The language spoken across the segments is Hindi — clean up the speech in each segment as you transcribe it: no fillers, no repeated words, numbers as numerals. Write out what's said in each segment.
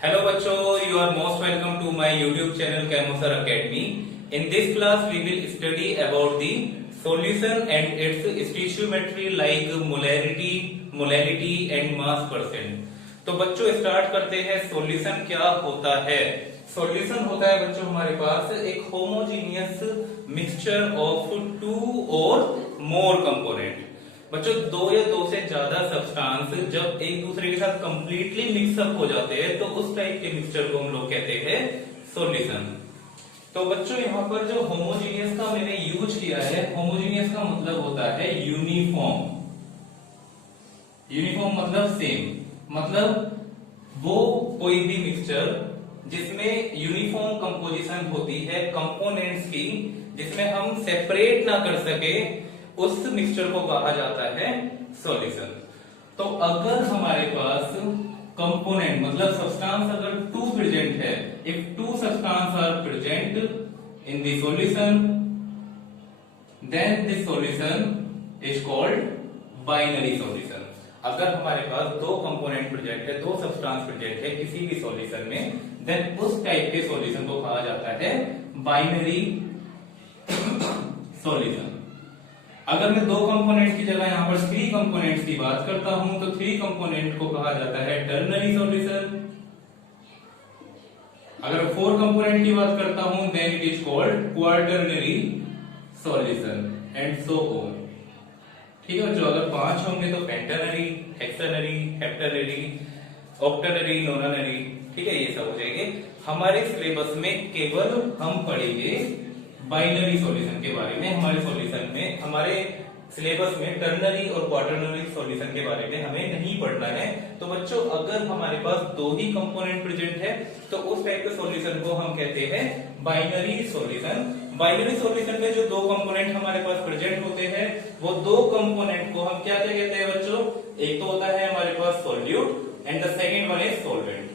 Hello बच्चों, you are most welcome to my YouTube channel Chemosar Academy. In this class we will study about the solution and its stoichiometry like molality and mass percent. तो बच्चों स्टार्ट करते हैं। सॉल्यूशन क्या होता है? सॉल्यूशन होता है बच्चों हमारे पास एक होमोजीनियस मिक्सचर ऑफ टू और मोर कंपोनेंट। बच्चों दो या दो से ज्यादा सब्सटेंस जब एक दूसरे के साथ कंप्लीटली मिक्सअप हो जाते हैं तो उस टाइप के मिक्सचर को हम लोग कहते हैं सॉल्यूशन। तो बच्चों यहाँ पर जो होमोजीनियस का मैंने यूज किया है, होमोजीनियस का मतलब होता है यूनिफॉर्म। यूनिफॉर्म मतलब सेम, मतलब वो कोई भी मिक्सचर जिसमें यूनिफॉर्म कंपोजिशन होती है कंपोनेंट्स की, जिसमें हम सेपरेट ना कर सके, उस मिक्सचर को कहा जाता है सॉल्यूशन। तो अगर हमारे पास कंपोनेंट मतलब सब्सटेंस अगर टू प्रेजेंट है, if two substance are present in the solution then this solution is called binary solution. अगर हमारे पास दो कंपोनेंट प्रेजेंट है, दो सब्सटेंस प्रेजेंट है किसी भी सॉल्यूशन में, देन उस टाइप के सॉल्यूशन को कहा जाता है बाइनरी सॉल्यूशन। अगर मैं दो कंपोनेंट की जगह यहां पर थ्री कंपोनेंट्स की बात करता हूं तो थ्री कंपोनेंट को कहा जाता है टर्नरी सॉल्यूशन। अगर फोर कंपोनेंट की बात करता हूं then it is called quaternary solution and so on. ठीक है बच्चों, अगर पांच होंगे तो पेंटानरी, हेक्सानरी, हेप्टानरी, ऑक्टानरी, नोनानरी। ठीक है, ये सब हो जाएंगे। हमारे सिलेबस में केवल हम पढ़ेंगे बाइनरी सॉल्यूशन के बारे में। हमारे सॉल्यूशन में, हमारे सिलेबस में टर्नरी और क्वार्टरनरी सॉल्यूशन के बारे में हमें नहीं पढ़ना है। तो बच्चों अगर हमारे पास दो ही कंपोनेंट प्रेजेंट है तो उस टाइप के सॉल्यूशन को हम कहते हैं बाइनरी सॉल्यूशन। बाइनरी सॉल्यूशन में जो दो कंपोनेंट हमारे पास प्रेजेंट होते हैं वो दो कंपोनेंट को हम क्या कहते हैं बच्चों? एक तो होता है हमारे पास solute and the second one is solvent.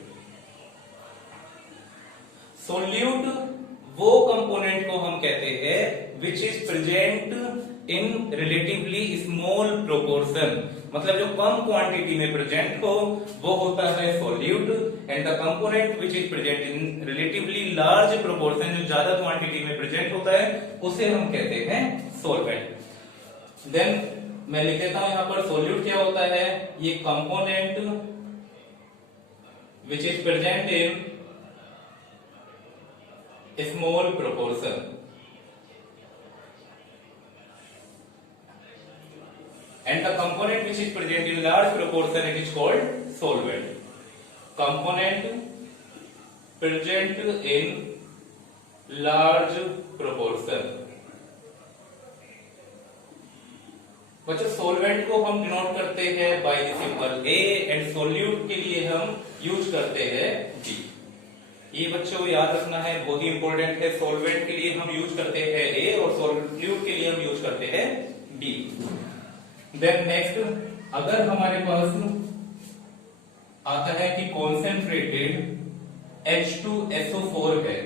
Solute वो कंपोनेंट को हम कहते हैं which is present in relatively small proportion, मतलब जो कम क्वांटिटी में प्रेजेंट हो वो होता है solute, and the component which is present in relatively large proportion, जो ज्यादा क्वांटिटी में प्रेजेंट होता है उसे हम कहते हैं सॉल्वेंट। देन मैं लिख देता हूं यहां पर सॉल्यूट क्या होता है? ये component which is present in small proportion and the component which is present in large proportion it is called solvent. Component present in large proportion। बच्चों सॉल्वेंट को हम डिनोट करते हैं by the symbol A and solute के लिए हम यूज करते हैं D। ये बच्चों याद रखना है, बहुत ही इंपॉर्टेंट है। सॉल्वेंट के लिए हम यूज करते हैं ए और सॉल्यूट के लिए हम यूज करते हैं बी। देन नेक्स्ट, अगर हमारे पास आता है कि कॉन्सेंट्रेटेड H2SO4 है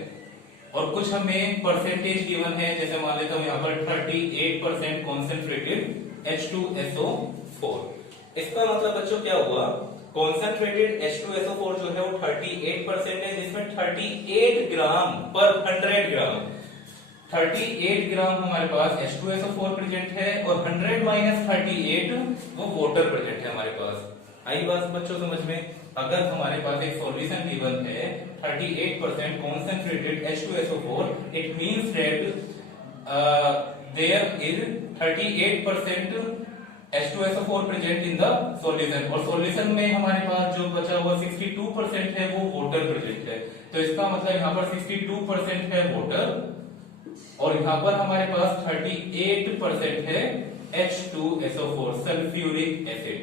और कुछ हमें परसेंटेज गिवन है, जैसे मान लेता हूं यहां पर 38% कॉन्सेंट्रेटेड H2SO4। इसका मतलब बच्चों क्या हुआ? कॉन्सेंट्रेटेड H2SO4 जो है वो 38% है, जिसमें 38 ग्राम पर 100 ग्राम, 38 ग्राम हमारे पास H2SO4 प्रेजेंट है और 100 माइनस 38 वो वाटर प्रेजेंट है हमारे पास। आई बात बच्चों समझ में? अगर हमारे पास एक सॉल्यूशन गिवन है 38% concentrated H2SO4, it means that there is 38% H2SO4 present in the solution, और सॉल्यूशन में हमारे पास जो बचा हुआ 62% है वो वाटर प्रेजेंट है। तो इसका मतलब यहाँ पर 62% है वाटर और यहाँ पर हमारे पास 38% है H2SO4 सल्फ्यूरिक एसिड।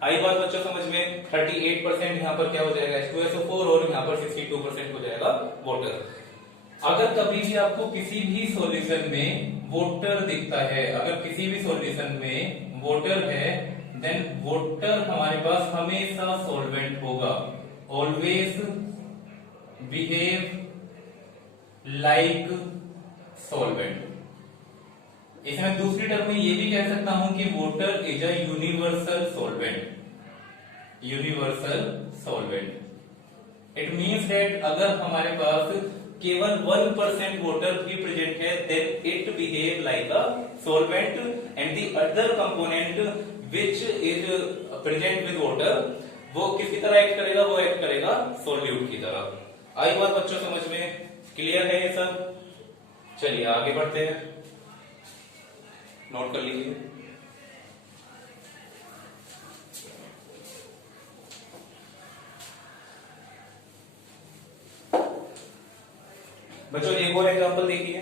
आई बात बच्चों समझ में? 38% यहाँ पर क्या हो जाएगा H2SO4 और यहाँ पर 62% हो जाएगा वाटर। अगर कभी भी आपको किसी भी सॉल्यूशन में वाटर दिखता है, अगर किसी भी सॉल्यूशन में वाटर है, देन वाटर हमारे पास हमेशा सॉल्वेंट होगा। Always behave like solvent. इसमें दूसरी टर्म में ये भी कह सकता हूं कि water is a universal solvent. Universal solvent. It means that अगर हमारे पास केवल 1% वाटर ही प्रेजेंट है, then it behave like a solvent and the other component which is present with water वो किसकी तरह एक्ट करेगा, वो एक्ट करेगा सॉल्यूट की तरह। आई बात बच्चों समझ में क्लियर है ये सब? चलिए आगे बढ़ते हैं, नोट कर लीजिए। बच्चों एक और एग्जांपल देखिए।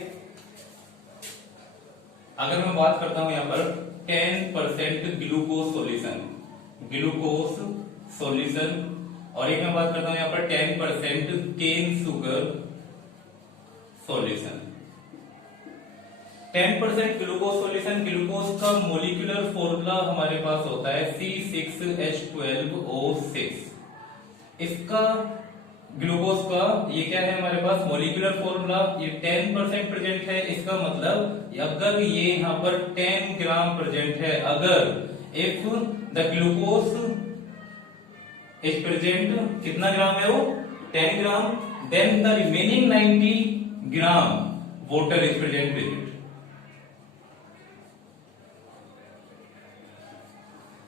अगर मैं बात करता हूं यहां पर 10% ग्लूकोज सॉल्यूशन और एक मैं बात करता हूं यहां पर 10% cane sugar solution. 10% glucose solution, glucose का मोलिकुलर फॉर्मूला हमारे पास होता है C6H12O6। इसका ग्लूकोज का ये क्या है हमारे पास मोलिकुलर फॉर्मूला, ये 10% प्रेजेंट है। इसका मतलब अगर ये यहाँ पर 10 ग्राम प्रेजेंट है, अगर if the glucose is present, कितना ग्राम है वो 10 gram, then the remaining 90 gram water is present with it.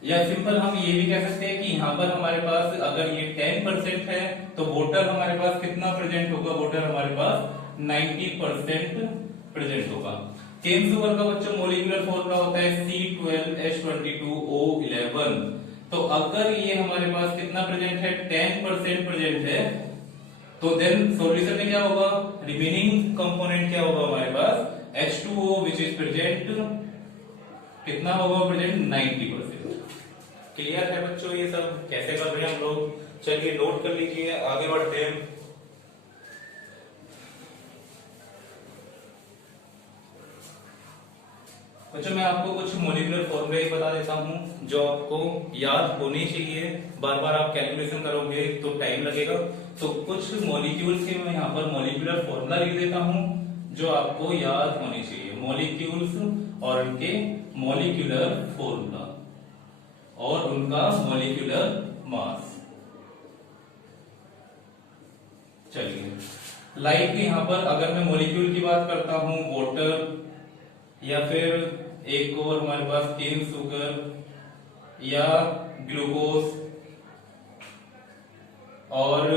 या सिंपल हम ये भी कह सकते हैं कि यहाँ पर हमारे पास अगर ये 10% है तो वाटर हमारे पास कितना प्रेजेंट होगा, वाटर हमारे पास 90% प्रेजेंट होगा। केन शुगर का बच्चों मोलिकुलर फॉर्मूला होता है C12H22O11। तो अगर ये हमारे पास कितना प्रेजेंट है 10% प्रेजेंट है, तो देन सॉल्यूशन में क्या होगा, रिमेनिंग कंपोनेंट क्या होगा हमारे पास H2O विच इज प्रेजेंट, कितना होगा प्रेजेंट 90%। क्लियर है बच्चों ये सब कैसे कर रहे हैं हम लोग? चलिए नोट कर लीजिए, आगे बढ़ते हैं। बच्चों मैं आपको कुछ मोलिकुलर फॉर्मूले बता देता हूं जो आपको याद होने चाहिए। बार बार आप कैलकुलेशन करोगे तो टाइम लगेगा, तो कुछ मॉलिक्यूल्स के मैं यहाँ पर मोलिकुलर फॉर्मूला लिख देता हूं जो आपको याद होने चाहिए। मॉलिक्यूल्स और उनके मॉलिक्यूलर फॉर्मूला और उनका मॉलिक्यूलर मास। चलिए लाइक यहां पर अगर मैं मॉलिक्यूल की बात करता हूं वाटर, या फिर एक और हमारे पास केन शुगर या ग्लूकोज और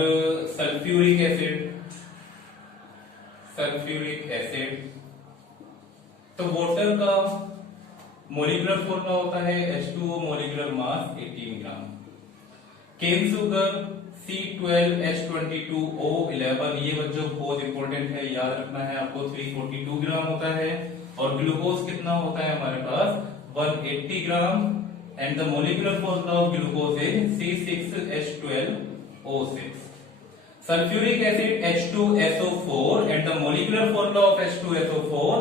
सल्फ्यूरिक एसिड, तो वाटर का मोलिकुलर फॉर्मूला होता है H2O, मोलिकुलर मास 18 ग्राम। केन शुगर C12H22O11, ये बच्चों बहुत इंपॉर्टेंट है, याद रखना है आपको, 342 ग्राम होता है। और ग्लूकोज कितना होता है हमारे पास 180 gram and the molecular formula of glucose is C6H12O6। Sulphuric acid H2SO4 and the molecular formula of H2SO4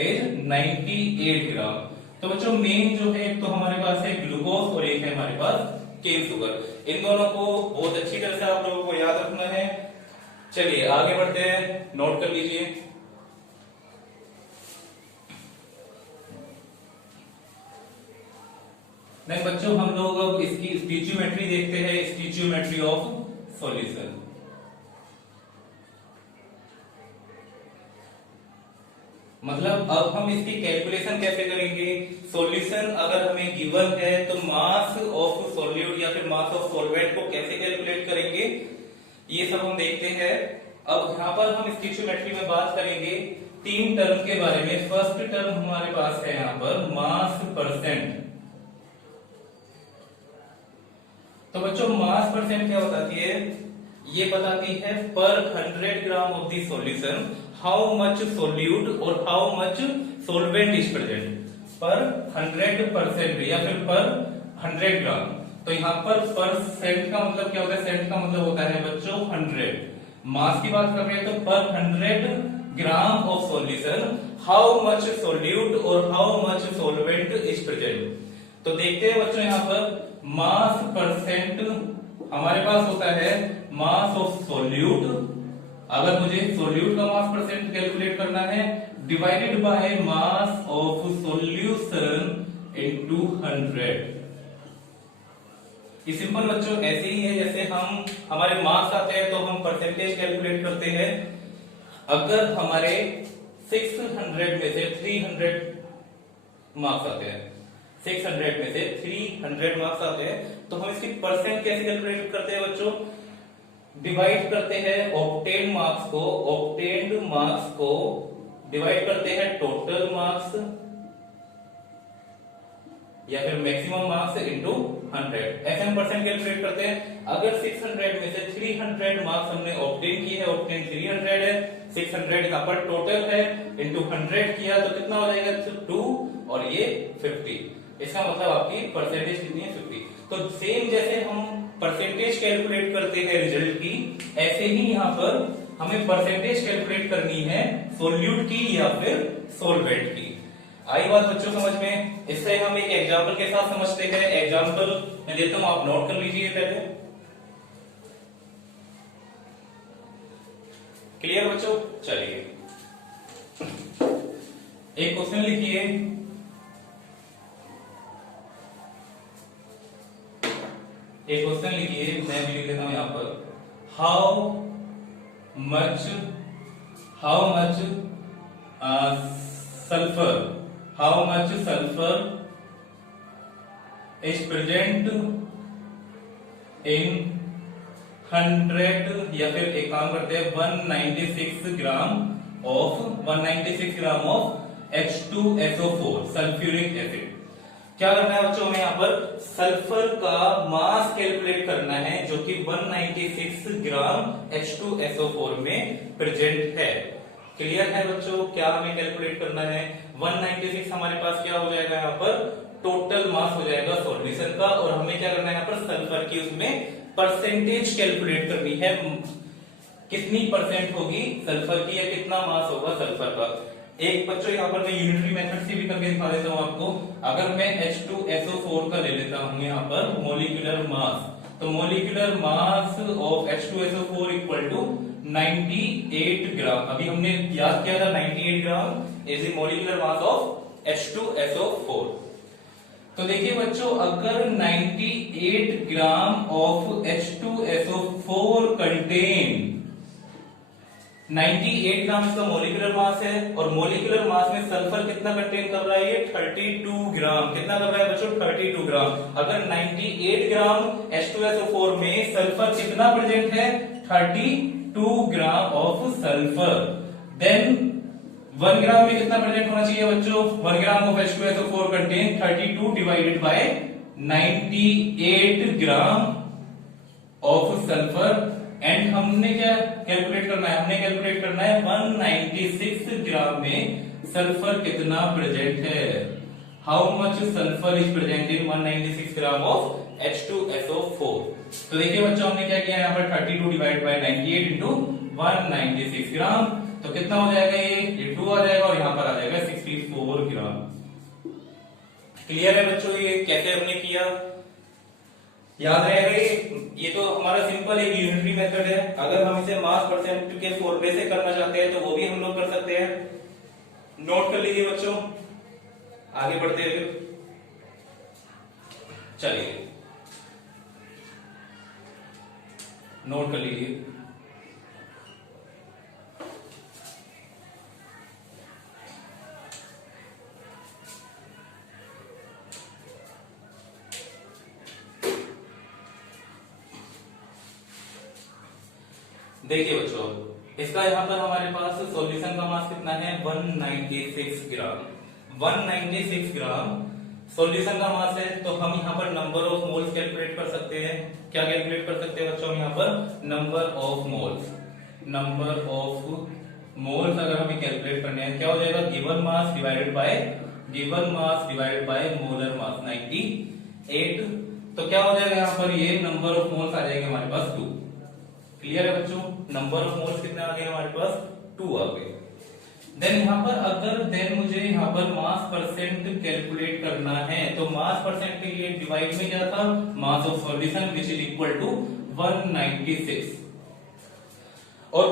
is 98 ग्राम। तो बच्चों मेन जो है एक तो हमारे पास है ग्लूकोज और एक है हमारे पास केन शुगर। इन दोनों को बहुत अच्छी तरह से आप लोगों को याद रखना है। चलिए आगे बढ़ते हैं, नोट कर लीजिए। नहीं बच्चों हम लोग अब इसकी स्टीचियोमेट्री देखते हैं, स्टीचियोमेट्री ऑफ सॉल्यूशन। मतलब अब हम इसकी कैलकुलेशन कैसे करेंगे? सॉल्यूशन अगर हमें गिवन है तो मास ऑफ सॉल्यूट या फिर मास ऑफ सॉल्वेंट को कैसे कैलकुलेट करेंगे, ये सब हम देखते हैं। अब यहाँ पर हम स्टीचियोमेट्री में बात करेंगे 3 टर्म के बारे में। फर्स्ट टर्म हमारे पास है यहाँ पर मास परसेंट। तो बच्चों मास परसेंट क्या बताती है? ये बताती है पर 100 gram of the solution how much solute और how much solvent is present पर 100% या फिर पर 100 ग्राम। तो यहाँ पर सेंट का मतलब क्या होता है? सेंट का मतलब होता है बच्चों 100। मास की बात कर रहे हैं तो पर 100 gram of solution how much solute और how much solvent is present. तो देखते हैं बच्चों यहाँ पर मास परसेंट हमारे पास होता है मास ऑफ सोल्यूट। अगर मुझे सोल्यूट का मास परसेंट कैलकुलेट करना है divided by mass of solution into 100। ये सिंपल बच्चों ऐसे ही है जैसे हम हमारे मार्क्स आते हैं तो हम परसेंटेज कैलकुलेट करते हैं। अगर हमारे 600 में से 300 मार्क्स आते हैं, 600 में से 300 मार्क्स आते हैं, तो हम इसकी परसेंट कैसे कैलकुलेट करते हैं बच्चों? डिवाइड करते हैं ऑब्टेन्ड मार्क्स को डिवाइड करते हैं टोटल मार्क्स या फिर मैक्सिमम मार्क्स इनटू 100, ऐसे हम परसेंट कैलकुलेट करते हैं। अगर 600 में से 300 मार्क्स हमने ऑब्टेन किए हैं, ऑब्टेन 300 है, 600 यहाँ पर टोटल है, इनटू 100 किया तो कितना हो जाएगा? 2 और ये 50। इसका मतलब आपकी परसेंटेज कितनी है? 50। तो सेम जैसे हम परसेंटेज कैलकुलेट करते हैं रिजल्ट की, ऐसे ही यहाँ पर हमें परसेंटेज कैलकुलेट करनी है सोल्यूट की या फिर सोलवेंट की। आई बात बच्चों समझ में? इससे हम एक एग्जांपल के साथ समझते हैं। एग्जांपल मैं देता हूं, आप नोट कर लीजिए पहले। क्लियर बच्चों? चलिए एक क्वेश्चन लिखिए। एक क्वेश्चन लिखिए, मैं भी लिख देता हूं यहां पर। How much sulfur is present in 100 या फिर एक काम करते हैं 196 gram of H2SO4 sulphuric acid. क्या करना है बच्चों? हमें यहाँ पर सल्फर का मास कैलकुलेट करना है जो कि 196 ग्राम H2SO4 में प्रेजेंट है। क्लियर है बच्चों? क्या हमें कैलकुलेट करना है? 196 हमारे पास क्या हो जाएगा यहाँ पर? टोटल मास हो जाएगा सॉल्यूशन का, और हमें क्या करना है यहाँ पर? सल्फर की उसमें परसेंटेज कैलकुलेट करनी है। कितनी परसेंट होगी सल्फर की या कितना मास होगा सल्फर का? एक बच्चों यहाँ पर मैं यूनिटरी मेथड से भी करके दिखा देता हूँ आपको। अगर मैं H2SO4 का ले लेता हूँ यहाँ पर मोलिकुलर मास, तो molecular mass of H2SO4 equal to 98 gram. अभी हमने याद किया था 98 gram is the molecular mass of H2SO4। तो देखिए बच्चों, अगर 98 ग्राम ऑफ H2SO4 कंटेन 98 ग्राम इसका मोलिकुलर मास है, और मोलिकुलर मास में सल्फर कितना कंटेन कर रहा है? ये 32 ग्राम। कितना कर रहा है बच्चों? 32 ग्राम। अगर 98 ग्राम H2SO4 में सल्फर कितना प्रेजेंट है? 32 ग्राम ऑफ सल्फर। देन 1 ग्राम में कितना प्रेजेंट होना चाहिए बच्चों? 1 gram of H2SO4 contain 32 divided by 98 gram of sulphur. And हमने क्या कैलकुलेट करना है? हमने कैलकुलेट करना है 196 ग्राम में सल्फर कितना प्रेजेंट है। How much sulphur is present in 196 gram of H2SO4। तो देखिए बच्चों, हमने क्या किया यहाँ पर? 32 डिवाइड बाय 98 इंटू 196 ग्राम, तो कितना हो जाएगा? ये 2 आ जाएगा, और यहाँ पर आ जाएगा 64 ग्राम। क्लियर है बच्चों? ये कैसे हमने किया, याद रहेगा? ये तो हमारा सिंपल एक यूनिटरी मेथड है। अगर हम इसे मास परसेंट के फॉर्मूले से करना चाहते हैं तो वो भी हम लोग कर सकते हैं। नोट कर लीजिए बच्चों, आगे बढ़ते हैं। चलिए नोट कर लीजिए। देखिए बच्चों, इसका यहाँ पर हमारे पास सॉल्यूशन का मास कितना है? 196 ग्राम। 196 ग्राम सॉल्यूशन का मास है, तो हम यहाँ पर नंबर ऑफ मोल्स कैलकुलेट कर सकते हैं। क्या कैलकुलेट कर सकते हैं बच्चों? हम यहाँ पर नंबर ऑफ मोल्स अगर हमें कैलकुलेट करने हैं, क्या हो जाएगा? Given mass divided by molar मास 98। तो क्या हो जाएगा यहाँ पर? ये नंबर ऑफ मोल्स आ जाएंगे हमारे पास 2। क्लियर है बच्चों? नंबर ऑफ मोल्स कितने आ गए हमारे पास? 2 आ गए। देन यहाँ पर मुझे यहाँ पर मास परसेंट कैलकुलेट करना है, तो मास परसेंट के लिए डिवाइड में क्या था? Mass of solution which is equal to 196, और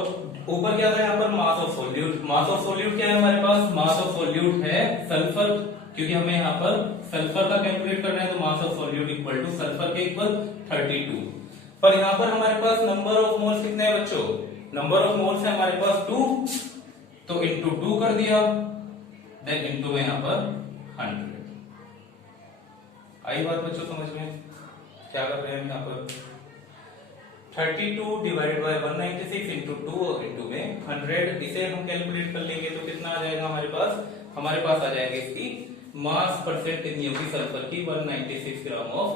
ऊपर क्या था यहाँ पर? Mass of solute. Mass of solute क्या है हमारे पास? मास ऑफ सोल्यूट है सल्फर क्योंकि हमें यहाँ पर सल्फर का कैलकुलेट करना है, तो mass of solute equal two sulphur के इक्वल 32। पर यहाँ पर हमारे पास नंबर ऑफ मोल्स कितने हैं बच्चों? नंबर ऑफ मोल्स है हमारे पास 2, तो इंटू 2 कर दिया, देन इंटू में यहाँ पर 100। आई बात बच्चों समझ में? क्या कर रहे हैं यहाँ पर? 32 डिवाइडेड बाय 196 इंटू 2 इंटू में 100, इसे हम कैलकुलेट कर लेंगे तो कितना आ जाएगा हमारे पास? हमारे पास आ जाएगा इसकी मास परसेंट इन यूपी सल्फर की 196 ग्राम ऑफ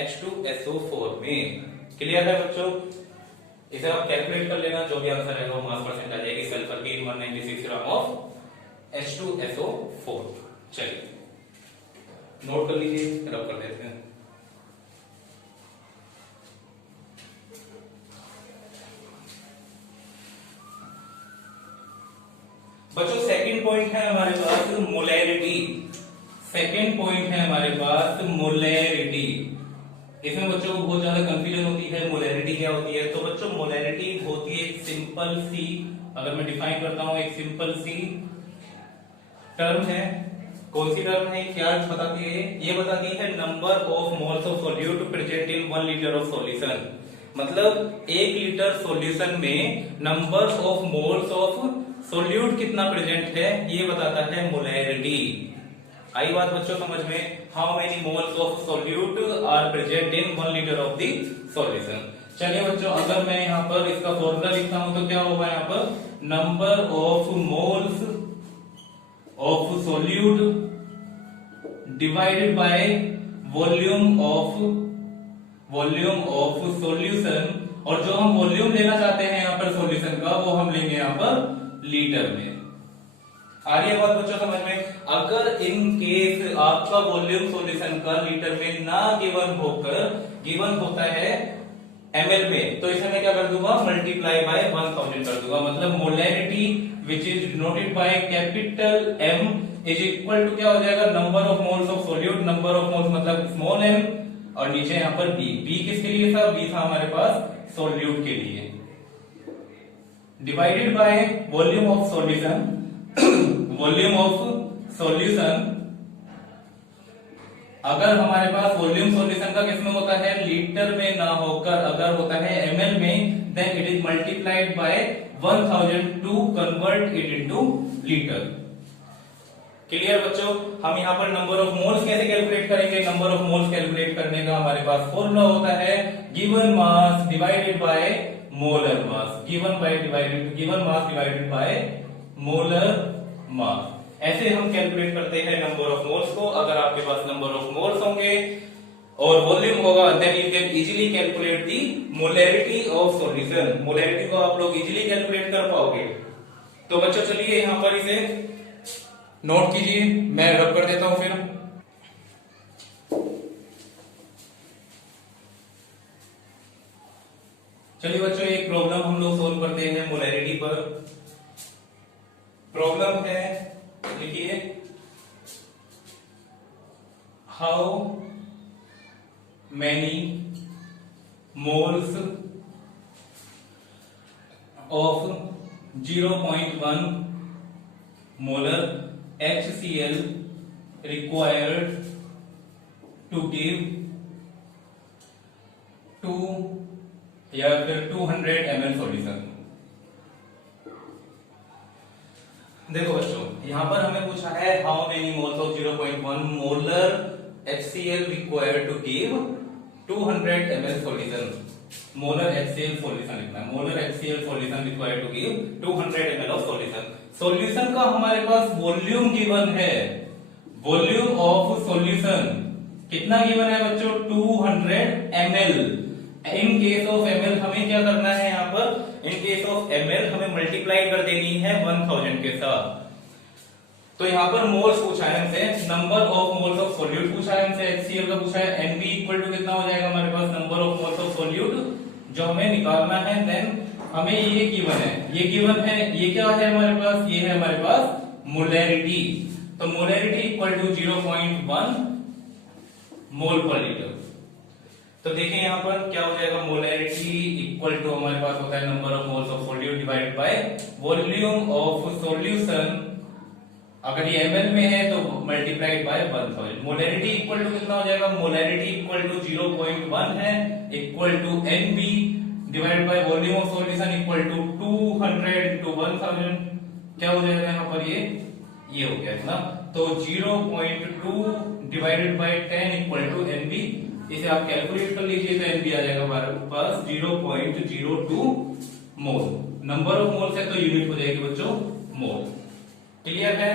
H2SO4 में। क्लियर है बच्चों? इसे आप कैलकुलेट कर लेना, जो भी आंसर रहेगा वो मास परसेंट आ जाएगी सल्फर की 196 ग्राम ऑफ H2SO4। चलिए नोट कर लीजिए, रब कर देते हैं। बच्चों सेकंड पॉइंट है हमारे पास मोलैरिटी। सेकंड पॉइंट है हमारे पास मोलैरिटी। इसमें बच्चों को बहुत ज्यादा कंफ्यूजन होती है, मोलैरिटी क्या होती है? तो बच्चों मोलैरिटी होती है एक सिंपल सी, अगर मैं डिफाइन करता हूं, एक सिंपल सी टर्म है। कौन सी टर्म है? क्या बताती है? ये बताती है number of moles of solute present in 1 litre of solution. मतलब 1 लीटर सॉल्यूशन में number of moles of solute कितना प्रेजेंट है, ये बताता है मोलैरिटी। आई बात बच्चों समझ में? How many moles of solute are present in 1 litre of the solution. चलिए बच्चों, अगर मैं यहाँ पर इसका फॉर्मूला लिखता हूं तो क्या होगा? यहाँ पर number of moles of solute divided by volume of solution, और जो हम वॉल्यूम लेना चाहते हैं यहाँ पर सॉल्यूशन का, वो हम लेंगे यहाँ पर लीटर में। आ रही है बात बच्चों समझ में? अगर इन केस आपका वॉल्यूम सॉल्यूशन का लीटर में ना गिवन होकर गिवन होता है ml में, तो इसे मैं क्या कर दूंगा? मल्टीप्लाई बाय 1000 कर दूंगा। मतलब molarity which is denoted by capital M is equal to क्या हो जाएगा? Number of moles of solute, number of moles मतलब स्मॉल m, और नीचे यहाँ पर B। B किसके लिए था? B था हमारे पास सॉल्यूट के लिए, divided by volume of solution. Volume of solution, अगर हमारे पास वॉल्यूम सॉल्यूशन का किसमें होता है? लीटर में ना होकर अगर होता है ml में, then it is multiplied by 1000 to convert it into litre. Clear बच्चों? हम यहाँ पर नंबर ऑफ मोल्स कैसे कैलकुलेट करेंगे? नंबर ऑफ मोल्स कैलकुलेट करने का हमारे पास फॉर्मूला होता है given mass divided by molar mass. Given mass divided by molar mass. ऐसे हम कैलकुलेट करते हैं नंबर ऑफ मोल्स को। अगर आपके पास नंबर ऑफ मोल्स होंगे और वॉल्यूम होगा, then you can easily calculate the molarity of solution. Molarity को आप लोग इजीली कैलकुलेट कर पाओगे। तो बच्चों चलिए यहां पर इसे नोट कीजिए, मैं रब कर देता हूं फिर। चलिए बच्चों, एक प्रॉब्लम हम लोग सोल्व करते हैं मोलैरिटी पर। प्रॉब्लम है, लिखिए, how many moles of 0.1 molar HCl required to give 2 या फिर 200 ml सॉल्यूशन। देखो बच्चों, यहां पर हमें पूछा है how many moles of 0.1 molar HCl required to give 200 ml solution. Molar HCl solution लिखना है। Molar HCl solution required to give 200 ml of solution. Solution का हमारे पास वॉल्यूम गिवन है। वॉल्यूम ऑफ सॉल्यूशन कितना गिवन है बच्चों? 200 ml। In case of ml हमें क्या करना है? यहाँ पर इन केस ऑफ ml हमें मल्टीप्लाई कर देनी है 1000 के साथ। तो यहाँ पर मोल्स पूछा है हमसे, number of moles of solute पूछा है हमसे, HCl का पूछा है। NB इक्वल टू कितना हो जाएगा हमारे पास? Number of moles of solute जो हमें निकालना है। देन हमें ये गिवन है, ये गिवन है, ये क्या है हमारे पास? ये है हमारे पास मोलैरिटी। तो molarity equal to 0.1 mole per litre. तो देखें यहाँ पर क्या हो जाएगा? मोलैरिटी इक्वल टू हमारे पास होता है number of moles of solute divided by volume of solution अगर ये ml में है तो multiplied by 1000। Molarity equal to कितना हो जाएगा, मोलैरिटी इक्वल टू 0.1 है, equal to NB divide by volume of solution equal to 200 into 1000। क्या हो जाएगा यहाँ पर, ये हो गया इतना। तो 0.2 divided by 10 equal to NB। इसे आप कैलकुलेट कर लीजिए तो NB आ जाएगा हमारे पास 0.02 मोल। नंबर ऑफ मोल्स है तो यूनिट हो जाएगी बच्चों मोल। क्लियर है।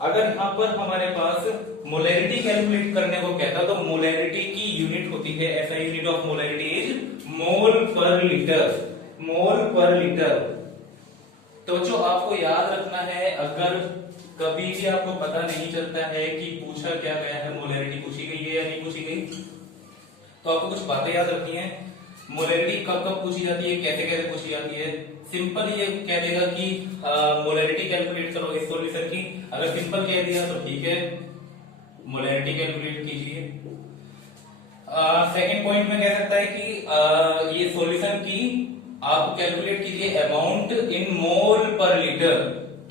अगर यहाँ पर हमारे पास मोलैरिटी कैलकुलेट करने को कहता तो मोलैरिटी की यूनिट होती है, ऐसा unit of molarity is mole per litre. Mole per litre. तो जो आपको याद रखना है, अगर कभी भी आपको पता नहीं चलता है कि पूछा क्या गया है, मोलैरिटी पूछी गई है या नहीं पूछी गई, तो आपको कुछ बातें याद रखनी है। मोलैरिटी कब कब पूछी जाती है, कैसे कैसे पूछी जाती है। सिंपल ये कह देगा कि मोलैरिटी कैलकुलेट करो इस सॉल्यूशन की। अगर सिंपल कह दिया तो ठीक है, मोलैरिटी कैलकुलेट कीजिए। सेकंड पॉइंट में कह सकता है कि ये सॉल्यूशन की आप कैलकुलेट कीजिए amount in mole per litre.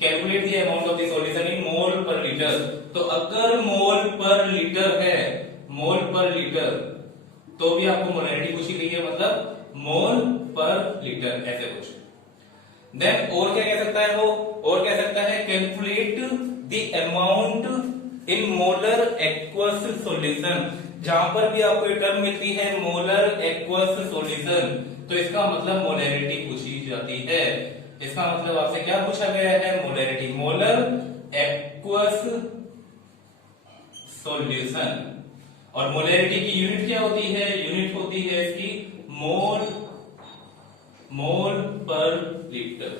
Calculate the amount of the solution in mole per litre. तो अगर मोल पर लीटर है, मोल पर लीटर, तो भी आपको मोलैरिटी पूछी गई है, मतलब मोल पर लीटर ऐसे कुछ। देन और क्या कह सकता है वो, और कह सकता है calculate the amount in molar aqueous solution. जहां पर भी आपको ये टर्म मिलती है मोलर एक्वस सॉल्यूशन, तो इसका मतलब मोलैरिटी पूछी जाती है। इसका मतलब आपसे क्या पूछा गया है, मोलैरिटी, मोलर एक्वस सॉल्यूशन। और मोलैरिटी की यूनिट क्या होती है, यूनिट होती है इसकी मोल, मोल per litre.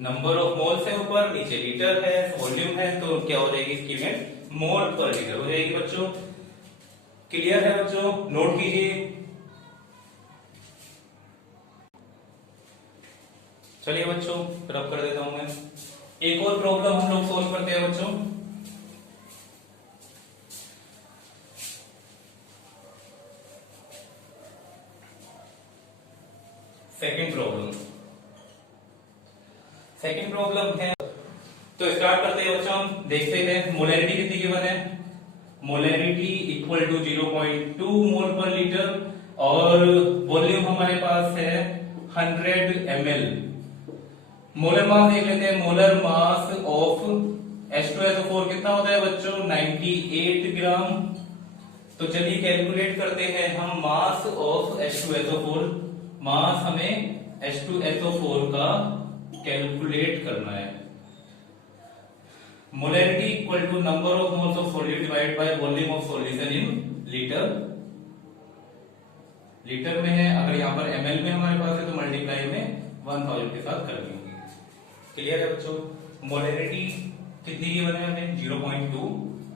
Number of moles है ऊपर, नीचे लीटर है, वॉल्यूम है, तो क्या हो जाएगी इसकी यूनिट, मोल पर लीटर हो जाएगी बच्चों। क्लियर है बच्चों, नोट कीजिए। चलिए बच्चों फिर अब कर देता हूं मैं एक और प्रॉब्लम हम लोग सोल्व करते हैं बच्चों। सेकंड प्रॉब्लम है, तो स्टार्ट करते हैं बच्चों। हम देखते हैं मोलैरिटी कितनी गिवन है। Molarity equal to 0.2 mole per litre और वॉल्यूम हमारे पास है 100 ml। मोलर मास देख लेते हैं। मोलर मास ऑफ H2SO4 कितना होता है बच्चों, 98 ग्राम। तो चलिए कैलकुलेट करते हैं हम मास ऑफ H2SO4। मास हमें H2SO4 का कैलकुलेट करना है। Molarity equal to number of moles of solute divide by volume of solution in litre. Litre में है, अगर यहाँ पर ml में हमारे पास है तो मल्टीप्लाई में 1000 के साथ कर देंगे। क्लियर है बच्चों। मोलैरिटी कितनी गिवन है हमें, 0.2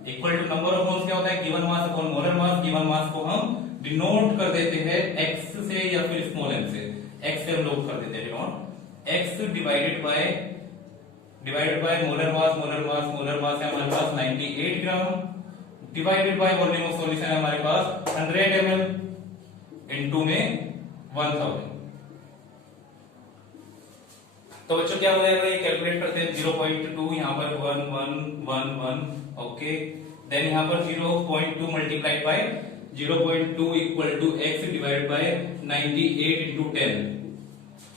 equal to number of moles क्या होता है, given mass upon molar mass. Given mass को हम डिनोट कर देते हैं x से या फिर स्मॉल m से। x से हम लोग कर देते हैं denote, x divided by molar mass. Molar mass है हमारे पास 98 gram divided by volume of solution है हमारे पास 100 ml इनटू में 1000। तो बच्चों क्या हो जाएगा, ये कैलकुलेट करते हैं। 0.2 यहाँ पर 1111 ओके। देन यहाँ पर 0.2 multiplied by 0.2 equal to x divide by 98 into 10।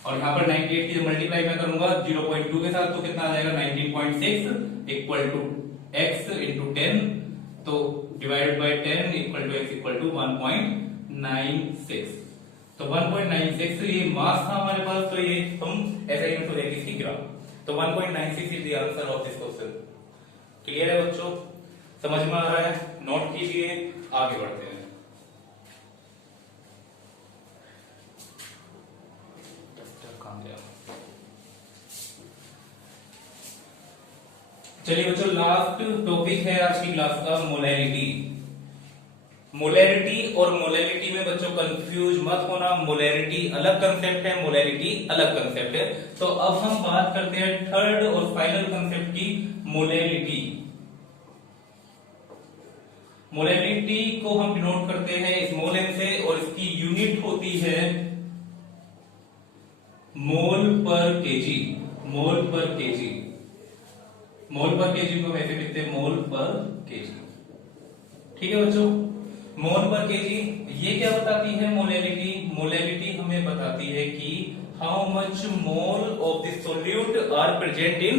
और यहाँ पर 98 की मल्टीप्लाई मैं करूंगा 0.2 के साथ तो कितना आ जाएगा 19.6 इक्वल टू x इंटू 10। तो divided by 10 equal to x equal to 1.96। तो 1.96 ये मास था हमारे पास, तो ये हम ऐसा यूनिट हो जाएगी इसकी ग्राम। तो 1.96 is the answer of this question. Clear है बच्चों, समझ में आ रहा है, नोट कीजिए, आगे बढ़ते हैं। चलिए बच्चों लास्ट टॉपिक है आज की क्लास का, मोलैरिटी। मोलैरिटी और मोलैरिटी में बच्चों कंफ्यूज मत होना। मोलैरिटी अलग कंसेप्ट है, मोलैरिटी अलग कंसेप्ट है। तो अब हम बात करते हैं थर्ड और फाइनल कंसेप्ट की, मोलैरिटी। मोलैरिटी को हम डिनोट करते हैं स्मॉल m से और इसकी यूनिट होती है मोल पर केजी। मोल पर केजी। मोल पर केजी को वैसे लिखते हैं मोल पर केजी। ठीक है बच्चों, मोल पर केजी ये क्या बताती है? मोलैलिटी। मोलैलिटी हमें बताती है कि how much mole of the solute are present in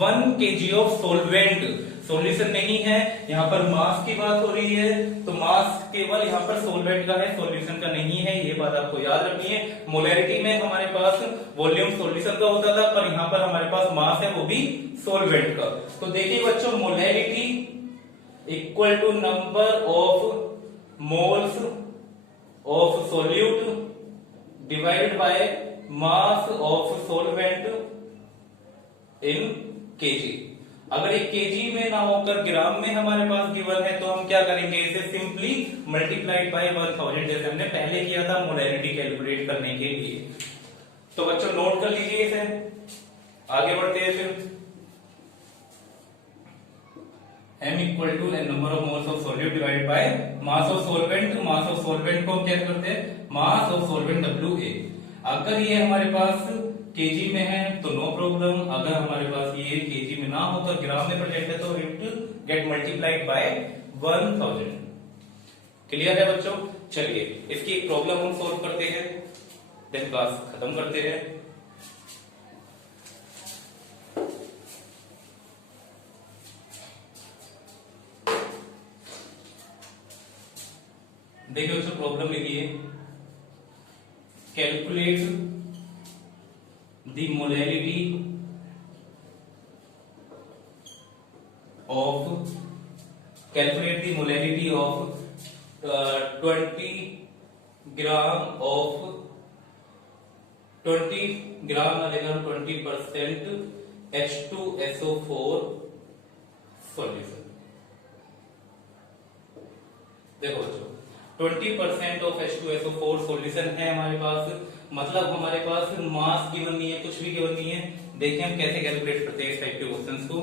1 kg of solvent. Solution नहीं है, यहाँ पर मास की बात हो रही है, तो मास केवल यहाँ पर सॉल्वेंट का है, सॉल्यूशन का नहीं है, ये बात आपको याद रखनी है। मोलैरिटी में हमारे पास वॉल्यूम सॉल्यूशन का होता था, पर यहाँ पर हमारे पास मास है, वो भी सॉल्वेंट का। तो देखिए बच्चों, molarity equal to number of moles of solute divided by mass of solvent in K G. अगर एक केजी में ना होकर ग्राम में हमारे पास गिवन है, तो हम क्या करेंगे? इसे सिंपली मल्टीप्लाइड बाय 1000, जैसे हमने पहले किया था मोलैरिटी कैलकुलेट करने के लिए। तो बच्चों नोट कर लीजिए इसे, आगे बढ़ते हैं फिर। m equal to number of moles of solute divided by mass of solvent. Mass of solvent को हम क्या करते हैं? Mass of solvent WA। अगर ये हमारे पास केजी में है तो नो प्रॉब्लम, अगर हमारे पास ये केजी में ना हो तो ग्राम में प्रेजेंट है तो it get multiplied by 1000। Clear है बच्चों? चलिए इसकी एक प्रॉब्लम हम सॉल्व करते हैं, देन क्लास खत्म करते हैं। देखिए बच्चों, प्रॉब्लम लिखिए, calculate the molality of 20 gram of 20 ग्राम लगेगा 20% H2SO4 सॉल्यूशन। देखो बच्चों, 20% ऑफ H2SO4 सॉल्यूशन है हमारे पास, मतलब हमारे पास मास गिवन नहीं है, कुछ भी गिवन नहीं है। देखिए हम कैसे कैलकुलेट करते हैं इस टाइप के क्वेश्चंस को।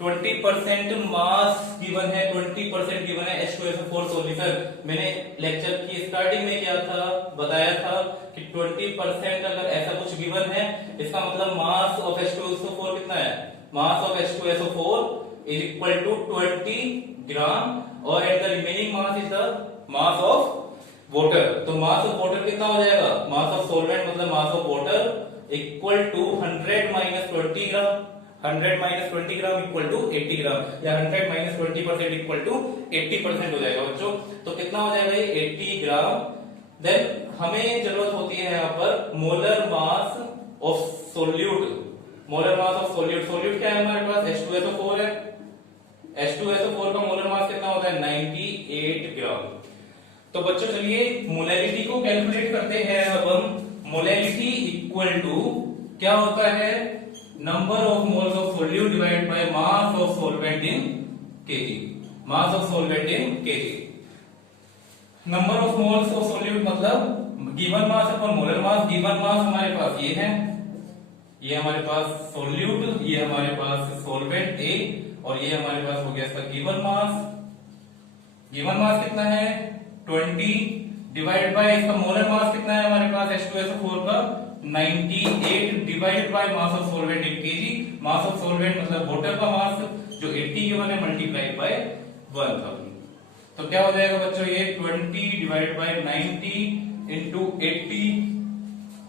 20% मास गिवन है, 20% गिवन है H2SO4 सॉल्यूशन। मैंने लेक्चर की स्टार्टिंग में क्या था बताया था कि 20% अगर ऐसा कुछ गिवन है, इसका मतलब मास ऑफ H2SO4 कितना है? Mass of H2SO4 is equal to 20 gram और at the remaining mass is the mass of water. तो मास ऑफ वाटर कितना हो जाएगा? मास ऑफ सॉल्वेंट मतलब mass of water equal to 100 minus 20 gram. 100 minus 20 gram equal to 80 gram, या 100 माइनस 20% इक्वल टू 80% हो जाएगा बच्चों। तो कितना हो जाएगा ये? 80 ग्राम। देन हमें जरूरत होती है यहाँ पर molar mass of solute. Molar mass of solute, solute क्या है हमारे पास? H2SO4 है। H2SO4 का मोलर मास कितना होता है? 98 ग्राम। तो बच्चों चलिए मोलैलिटी को कैलकुलेट करते हैं। अब हम मोलैलिटी इक्वल टू क्या होता है? Number of moles of solute divided by mass of solvent in kg. Mass of solvent in kg. Number of moles of solute मतलब given mass upon molar mass. Given mass हमारे पास ये है, ये हमारे पास सॉल्यूट, ये हमारे पास सॉल्वेंट A, और ये हमारे पास हो गया इसका गिवन मास। गिवन मास कितना है? 20 डिवाइड बाय इसका मोलर मास कितना है हमारे पास H2SO4 का? 98 divided by mass of solvent in kg. Mass of solvent मतलब वाटर का मास जो 80 गिवन है मल्टीप्लाइड बाय 1000। तो क्या हो जाएगा बच्चों? ये 20 डिवाइडेड बाय 90 इंटू 80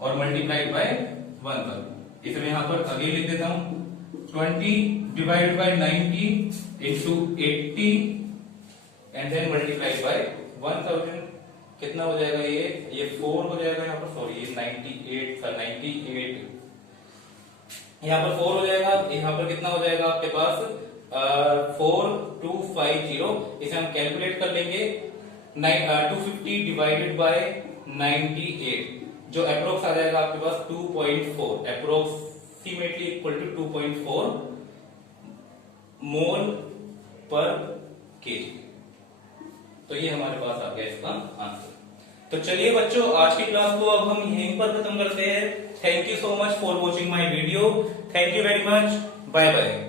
और मल्टीप्लाइड बाय 1000। इसे मैं यहां पर आगे लिख देता हूं, 20 divided by 90 into 80 and then multiplied by 1000। कितना हो जाएगा ये 4 हो जाएगा यहाँ पर, सॉरी ये 98 था, 98 यहाँ पर 4 हो जाएगा। यहाँ पर कितना हो जाएगा आपके पास? 4250। इसे हम कैलकुलेट कर लेंगे। 250 डिवाइडेड बाय 98 जो अप्रोक्स आ जाएगा आपके पास 2.4, अप्रोक्सीमेटली इक्वल टू 2.4 मोल पर केजी। तो ये हमारे पास आ गया इसका आंसर। तो चलिए बच्चों आज की क्लास को अब हम यहीं पर खत्म करते हैं। Thank you so much for watching my video. Thank you very much. Bye bye.